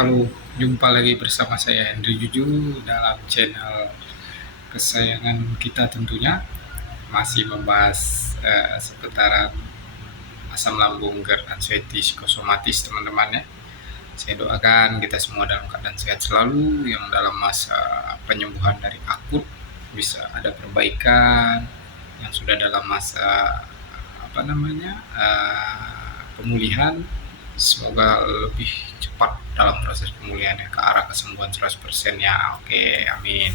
Halo, jumpa lagi bersama saya Henry Juju dalam channel kesayangan kita tentunya masih membahas seputaran asam lambung, GERD, anxiety, psikosomatis teman-teman ya. Saya doakan kita semua dalam keadaan sehat selalu, yang dalam masa penyembuhan dari akut bisa ada perbaikan, yang sudah dalam masa pemulihan semoga lebih cepat dalam proses pemulihannya ke arah kesembuhan 100% ya. Oke, amin.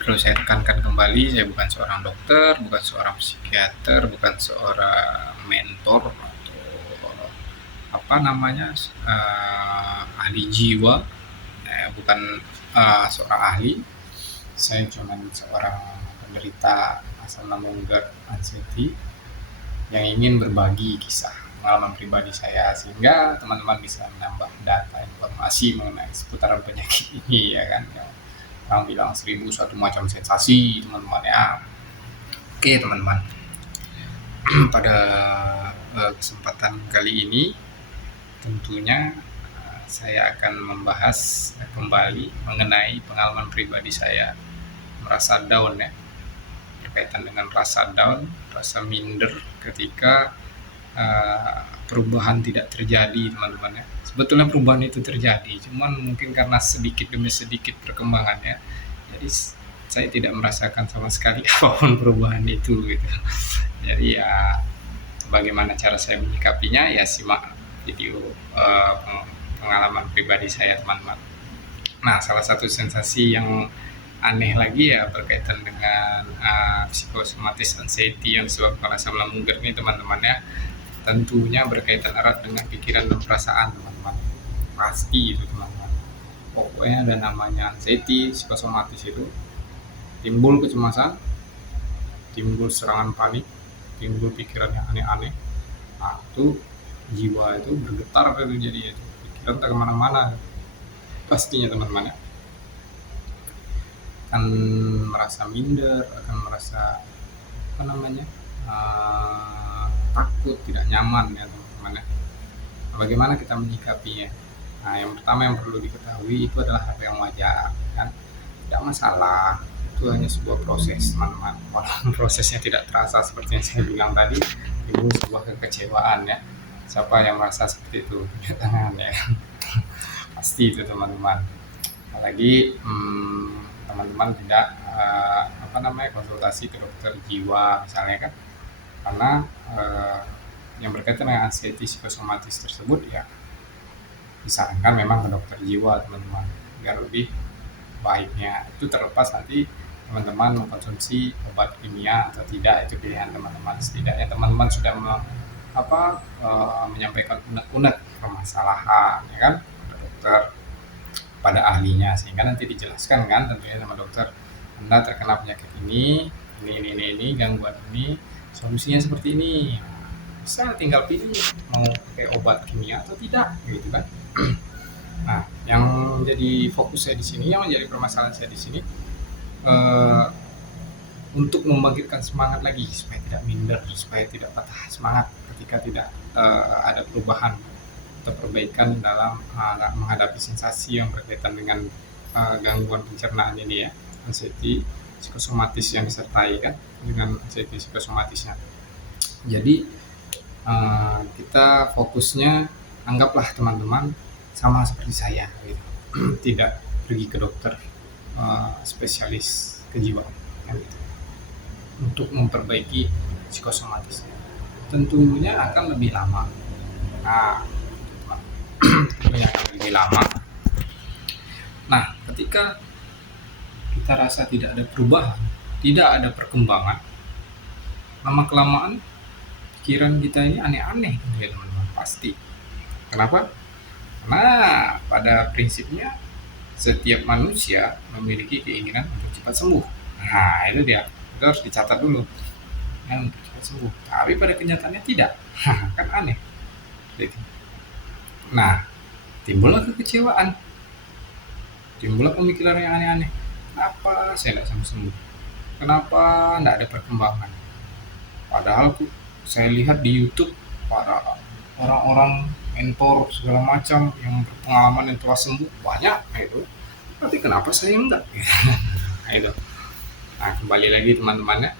Perlu saya tekankan kembali, saya bukan seorang dokter, bukan seorang psikiater, bukan seorang mentor atau ahli jiwa, bukan seorang ahli. Saya cuma seorang penderita asam lambung, GERD, anxiety yang ingin berbagi kisah pengalaman pribadi saya sehingga teman-teman bisa menambah data informasi mengenai seputaran penyakit ini ya kan. Orang bilang 1001 macam sensasi teman-teman ya. Oke teman-teman, pada kesempatan kali ini tentunya saya akan membahas kembali mengenai pengalaman pribadi saya merasa down ya, berkaitan dengan rasa down, rasa minder ketika perubahan tidak terjadi teman-teman ya. Sebetulnya perubahan itu terjadi, cuman mungkin karena sedikit demi sedikit perkembangannya, jadi saya tidak merasakan sama sekali apapun perubahan itu gitu. Jadi ya bagaimana cara saya menyikapinya ya simak video pengalaman pribadi saya teman-teman. Nah, salah satu sensasi yang aneh lagi ya berkaitan dengan psikosomatis anxiety yang disebabkan asam lambung GERD ini teman-teman ya, tentunya berkaitan erat dengan pikiran dan perasaan teman-teman. Pasti itu teman-teman. Pokoknya ada namanya anxiety, psikosomatis itu timbul kecemasan, timbul serangan panik, timbul pikiran yang aneh-aneh. Nah, itu jiwa itu bergetar itu, jadi itu pikiran tak kemana-mana pastinya teman-teman ya. Akan merasa minder, akan merasa takut, tidak nyaman ya teman-teman ya. Bagaimana kita menyikapinya? Nah, yang pertama yang perlu diketahui itu adalah hal yang wajar kan, tidak masalah, itu hanya sebuah proses teman-teman. Walaupun prosesnya tidak terasa seperti yang saya bilang tadi, itu sebuah kekecewaan ya. Siapa yang merasa seperti itu? Tangan ya. Pasti itu teman-teman. Apalagi teman-teman tidak konsultasi ke dokter jiwa misalnya kan, karena yang berkaitan dengan anxiety psikosomatis tersebut ya disarankan memang ke dokter jiwa teman-teman agar lebih baiknya. Itu terlepas nanti teman-teman mengkonsumsi obat kimia atau tidak, itu pilihan teman-teman. Setidaknya teman-teman sudah menyampaikan unek-unek permasalahan ya kan ke dokter, pada ahlinya, sehingga nanti dijelaskan kan tentunya sama dokter, Anda terkena penyakit ini, gangguan ini, solusinya seperti ini. Bisa tinggal pilih mau pakai obat kimia atau tidak gitu kan. Nah, yang menjadi fokus saya di sini, yang menjadi permasalahan saya di sini, untuk membangkitkan semangat lagi supaya tidak minder, supaya tidak patah semangat ketika tidak ada perubahan atau perbaikan dalam menghadapi sensasi yang berkaitan dengan gangguan pencernaan ini ya, anxiety psikosomatis yang disertai kan dengan anxiety psikosomatisnya. Jadi kita fokusnya anggaplah teman-teman sama seperti saya gitu. Tidak pergi ke dokter spesialis kejiwaan gitu, untuk memperbaiki psikosomatisnya. Tentunya akan lebih lama. Nah, tentunya akan lebih lama. Nah, ketika kita rasa tidak ada perubahan, tidak ada perkembangan, lama kelamaan pikiran kita ini aneh-aneh ya teman-teman, pasti. Kenapa? Karena pada prinsipnya setiap manusia memiliki keinginan untuk cepat sembuh. Nah, itu dia, itu harus dicatat dulu yang untuk cepat sembuh, tapi pada kenyataannya tidak. Kan aneh gitu. Nah, timbullah kekecewaan, timbullah pemikiran yang aneh-aneh. Kenapa saya tidak sembuh? Kenapa tidak ada perkembangan? Padahal saya lihat di YouTube para orang-orang mentor segala macam, yang berpengalaman, yang telah sembuh banyak itu. Tapi kenapa saya enggak? Nah, itu. Nah, kembali lagi teman-temannya,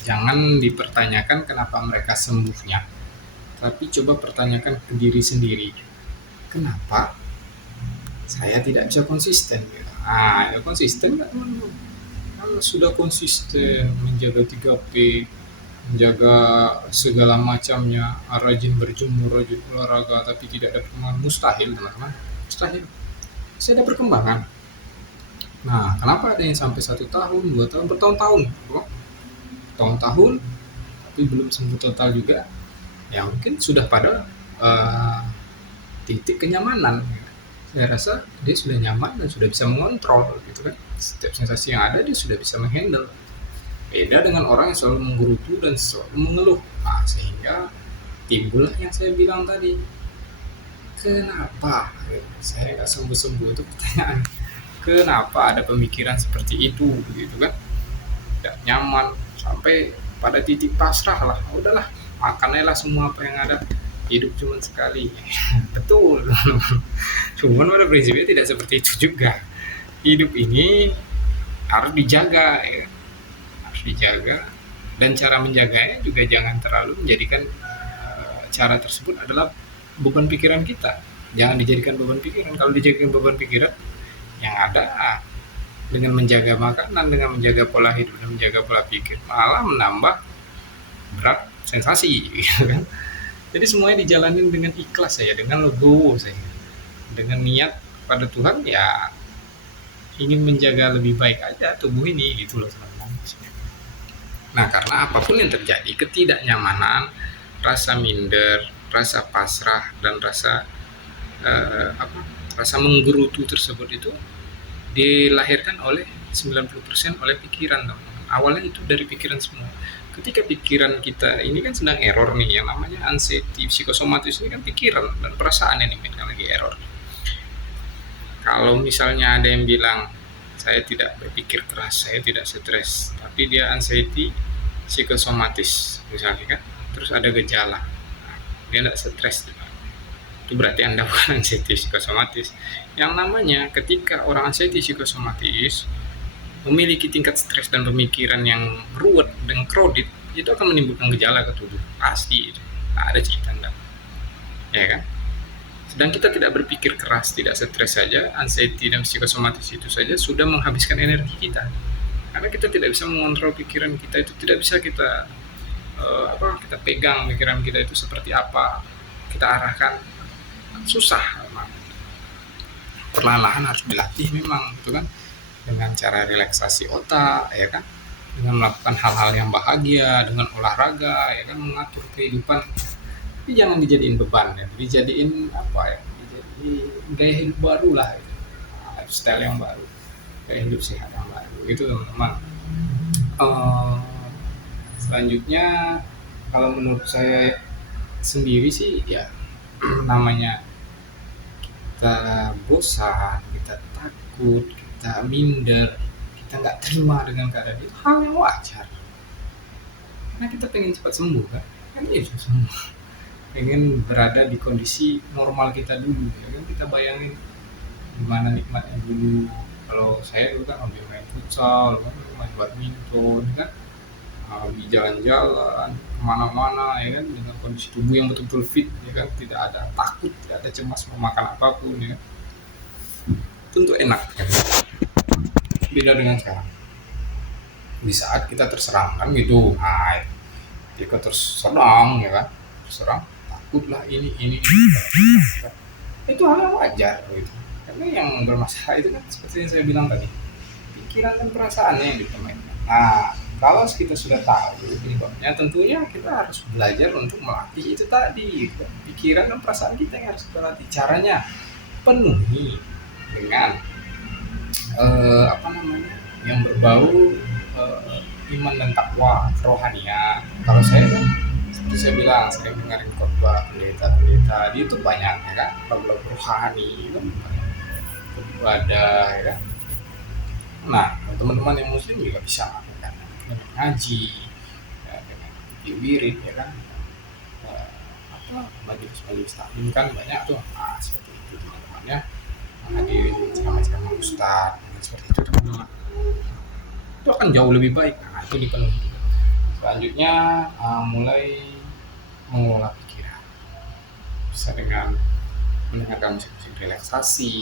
jangan dipertanyakan kenapa mereka sembuhnya, tapi coba pertanyakan ke diri sendiri, kenapa saya tidak bisa konsisten? Ya konsisten nggak teman-teman? Kalau sudah konsisten menjaga 3P, menjaga segala macamnya, rajin berjemur, rajin olahraga, tapi tidak ada perkembangan, mustahil teman-teman, mustahil. Saya ada perkembangan. Nah, kenapa ada yang sampai 1 tahun, 2 tahun, bertahun-tahun, tahun-tahun, tapi belum sembuh total juga? Ya mungkin sudah pada titik kenyamanan. Saya rasa dia sudah nyaman dan sudah bisa mengontrol gitu kan. Setiap sensasi yang ada dia sudah bisa menghandle. Beda dengan orang yang selalu menggerutu dan selalu mengeluh. Nah, sehingga timbullah yang saya bilang tadi. Kenapa saya nggak sembuh-sembuh, itu pertanyaan. Kenapa ada pemikiran seperti itu gitu kan? Tidak nyaman sampai pada titik pasrah lah. Udahlah, makan aja lah semua apa yang ada. Hidup cuma sekali. Betul. Cuman pada prinsipnya tidak seperti itu juga. Hidup ini harus dijaga, ya. Harus dijaga, dan cara menjaganya juga jangan terlalu menjadikan cara tersebut adalah beban pikiran kita. Jangan dijadikan beban pikiran. Kalau dijadikan beban pikiran, yang ada dengan menjaga makanan, dengan menjaga pola hidup dan menjaga pola pikir, malah menambah berat sensasi, gitu kan. Jadi semuanya dijalanin dengan ikhlas saya, dengan legowo saya, dengan niat pada Tuhan, ya ingin menjaga lebih baik aja tubuh ini, gitu loh teman-teman. Nah, karena apapun yang terjadi, ketidaknyamanan, rasa minder, rasa pasrah, dan rasa rasa menggerutu tersebut itu dilahirkan oleh 90% oleh pikiran, teman-teman. Awalnya itu dari pikiran semua. Ketika pikiran kita ini kan sedang error nih, yang namanya anxiety, psikosomatis ini kan pikiran dan perasaan ini kan lagi error. Kalau misalnya ada yang bilang saya tidak berpikir keras, saya tidak stres, tapi dia anxiety psikosomatis misalnya kan, terus ada gejala, dia tidak stres, itu berarti Anda bukan anxiety psikosomatis. Yang namanya ketika orang anxiety psikosomatis memiliki tingkat stres dan pemikiran yang ruwet dan crowded, itu akan menimbulkan gejala ke tubuh, pasti itu. Nah, ada cerita enggak? Ya kan? Sedang kita tidak berpikir keras, tidak stres saja, anxiety dan psikosomatis itu saja sudah menghabiskan energi kita. Karena kita tidak bisa mengontrol pikiran kita, itu tidak bisa kita kita pegang pikiran kita itu seperti apa, kita arahkan, susah memang. Perlahan-lahan harus dilatih memang, itu kan, dengan cara relaksasi otak, ya kan, dengan melakukan hal-hal yang bahagia, dengan olahraga, ya kan, mengatur kehidupan. Tapi jangan dijadiin beban, ya, dijadiin apa ya, dijadiin gaya hidup baru lah, gitu. Lifestyle yang baru, gaya hidup sehat yang baru, itu teman-teman. Selanjutnya, kalau menurut saya sendiri sih, ya namanya kita bosan, kita takut, kita minder, kita nggak terima dengan keadaan itu, hal yang wajar. Karena kita pengen cepat sembuh kan itu sembuh. Pengen berada di kondisi normal kita dulu, ya kan. Kita bayangin gimana nikmatnya dulu. Kalau saya dulu kan hobi main futsal, main badminton, kan, hobi jalan-jalan kemana-mana, ya kan, dengan kondisi tubuh yang betul-betul fit, ya kan, tidak ada takut, tidak ada cemas mau makan apapun, ya kan. Tentu enak, kan. Beda dengan sekarang. Di saat kita terserang kan gitu, nah kita terserang, ya kan, terserang, takutlah ini. Itu hal yang wajar gitu. Karena yang bermasalah itu kan seperti yang saya bilang tadi, pikiran dan perasaannya yang dipermainkan. Nah, kalau kita sudah tahu penyebabnya, tentunya kita harus belajar untuk melatih itu tadi, gitu. Pikiran dan perasaan kita yang harus kita latih. Caranya penuhi dengan yang berbau iman dan takwa, kerohanian. Kalau saya kan seperti saya bilang, saya dengerin khotbah pendeta dia itu banyak, ya kan, khotbah rohani itu beribadah, ya kan. Nah, teman-teman yang muslim juga bisa melakukan dengan ngaji, ya, dengan wirid, ya kan, majelis taklim kan banyak tuh, seperti itu teman-teman ya, menghadiri ceramah-ceramah ustadz seperti itu teman-teman, itu akan jauh lebih baik. Itu dipenuhi. Selanjutnya mulai mengolah pikiran, bisa dengan mendengarkan musik-musik relaksasi,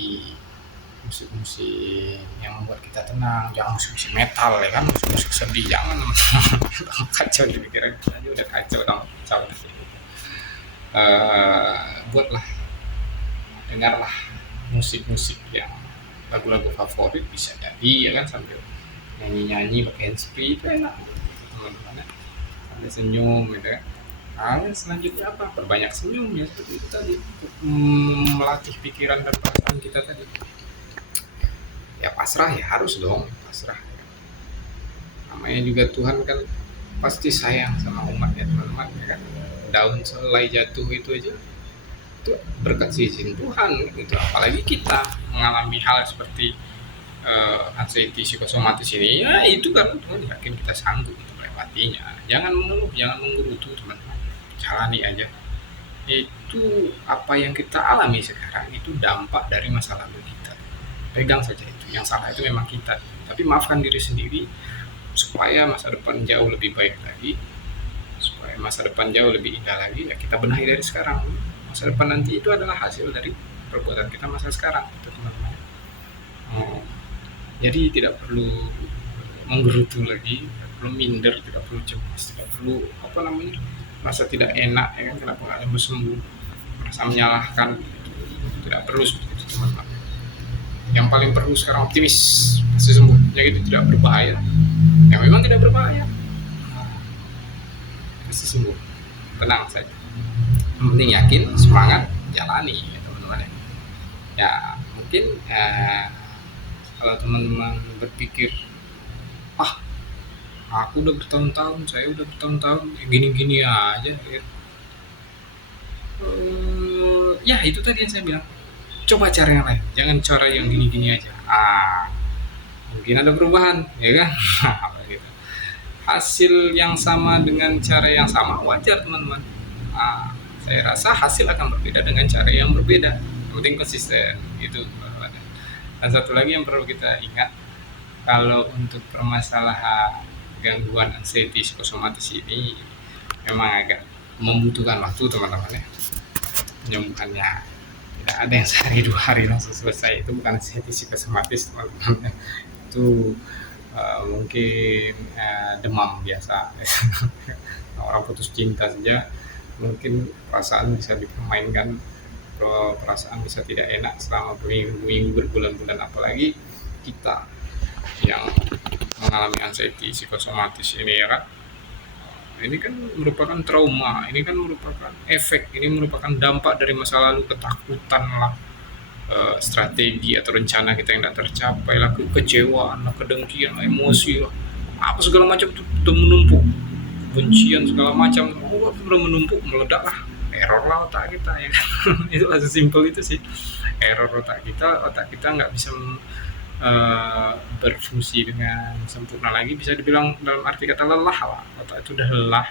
musik-musik yang membuat kita tenang, jangan musik-musik metal ya kan, musik-musik sedih, jangan kacau di pikiran kita aja udah kacau kacau. Buatlah, dengarlah musik-musik yang lagu-lagu favorit, bisa jadi ya kan, sambil nyanyi-nyanyi pakai handsfree, itu enak teman-teman, sambil senyum gitu kan. Selanjutnya apa? Perbanyak senyum ya, seperti itu tadi, untuk melatih pikiran dan perasaan kita tadi. Ya pasrah, ya harus dong pasrah. Namanya juga Tuhan kan pasti sayang sama umatnya teman-teman ya kan. Daun selai jatuh itu aja itu berkat izin Tuhan gitu, apalagi kita mengalami hal seperti anxiety psikosomatis ini, ya itu kan Tuhan yakin kita sanggup untuk melewatinya. Jangan mengeluh, jangan menggerutu teman-teman, jalani aja. Itu apa yang kita alami sekarang itu dampak dari masa lalu kita, pegang saja itu. Yang salah itu memang kita, tapi maafkan diri sendiri supaya masa depan jauh lebih baik lagi, supaya masa depan jauh lebih indah lagi. Ya kita benahi dari sekarang. Masa depan nanti itu adalah hasil dari perbuatan kita masa sekarang itu teman-teman. Jadi tidak perlu menggerutu lagi, tidak perlu minder, tidak perlu cemas, tidak perlu merasa tidak enak ya kan, kenapa nggak sembuh sembuh, merasa menyalahkan, tidak perlu seperti itu teman-teman. Yang paling perlu sekarang optimis, pasti sembuh, penyakit itu tidak berbahaya, ya memang tidak berbahaya, pasti sembuh, tenang saja. Yang penting yakin, semangat, jalani ya teman-teman ya. Mungkin kalau teman-teman berpikir, aku udah bertahun-tahun, saya udah bertahun-tahun gini-gini aja ya. Ya itu tadi yang saya bilang, coba cara yang lain, jangan cara yang gini-gini aja. Mungkin ada perubahan ya kan. Gitu. Hasil yang sama dengan cara yang sama wajar teman-teman. Saya rasa hasil akan berbeda dengan cara yang berbeda, yang penting konsisten gitu. Dan satu lagi yang perlu kita ingat, kalau untuk permasalahan gangguan anxiety psikosomatis ini memang agak membutuhkan waktu teman-teman ya, penyembuhannya. Tidak ada yang sehari 2 hari langsung selesai, itu bukan anxiety psikosomatis teman-teman, itu mungkin demam biasa. Orang putus cinta saja mungkin perasaan bisa dipermainkan, perasaan bisa tidak enak selama berminggu-minggu, berbulan-bulan, apalagi kita yang mengalami anxiety psikosomatis ini ya kan. Ini kan merupakan trauma, ini kan merupakan efek, ini merupakan dampak dari masa lalu, ketakutan lah, strategi atau rencana kita yang tidak tercapai lah, kekecewaan lah, kedengkian lah, emosi lah, apa segala macam itu udah menumpuk, bencian segala macam, udah menumpuk, meledak lah, error lah otak kita ya kan. Itu sesimpel itu sih, error otak kita nggak bisa berfungsi dengan sempurna lagi, bisa dibilang dalam arti kata lelah lah, otak itu udah lelah.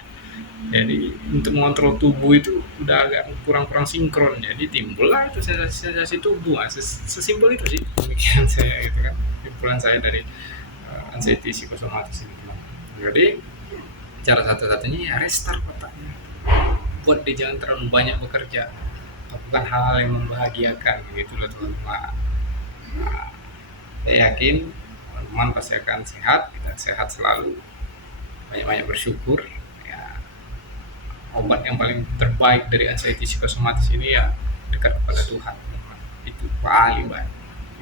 Jadi untuk mengontrol tubuh itu udah agak kurang sinkron, jadi timbullah itu sensasi tubuh. Sesimpel itu sih pemikiran saya gitu kan, kesimpulan saya dari anxiety psikosomatis ini. Jadi cara satu-satunya ya restart otaknya, buat dia jangan terlalu banyak bekerja, lakukan hal-hal yang membahagiakan gitu loh teman-teman. Saya yakin teman-teman pasti akan sehat, kita sehat selalu, banyak-banyak bersyukur ya. Obat yang paling terbaik dari anxiety psikosomatis ini ya dekat kepada Tuhan, itu paling baik.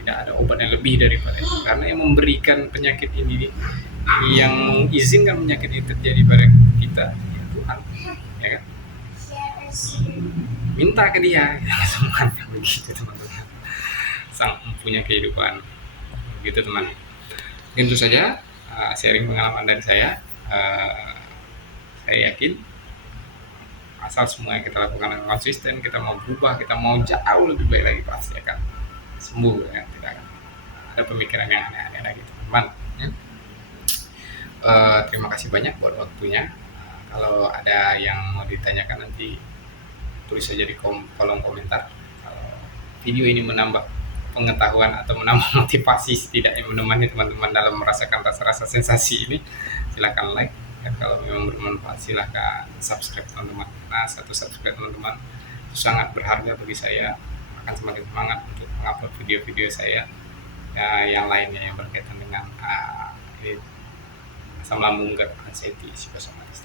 Tidak ada obat yang lebih daripada itu, karena yang memberikan penyakit ini, yang mengizinkan penyakit itu terjadi pada kita ya Tuhan ya kan. Minta ke dia semuanya begitu teman-teman, sang mempunyai kehidupan gitu teman. Mungkin itu saja sharing pengalaman dari saya. Saya yakin asal semua yang kita lakukan dengan konsisten, kita mau berubah, kita mau jauh lebih baik lagi, pasti akan sembuh ya, tidak akan ada pemikiran yang aneh-aneh lagi teman-teman ya. Terima kasih banyak buat waktunya. Kalau ada yang mau ditanyakan nanti tulis saja di kolom komentar. Kalau video ini menambah pengetahuan atau menambah motivasi setidaknya menemani teman-teman dalam merasakan rasa-rasa sensasi ini, silahkan like. Dan kalau memang bermanfaat silahkan subscribe teman-teman. Nah, satu subscribe teman-teman itu sangat berharga bagi saya, akan semakin semangat untuk mengupload video-video saya yang lainnya yang berkaitan dengan asam lambung GERD anxiety psikosomatis.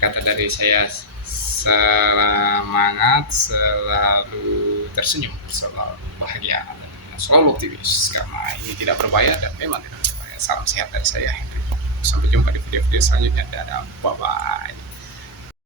Kata dari saya, semangat, selalu tersenyum, selalu bahagia, selalu optimis karena ini tidak berbahaya dan memang tidak berbahaya. Salam sehat dari saya, Henry. Sampai jumpa di video-video selanjutnya. Dadah, bye-bye.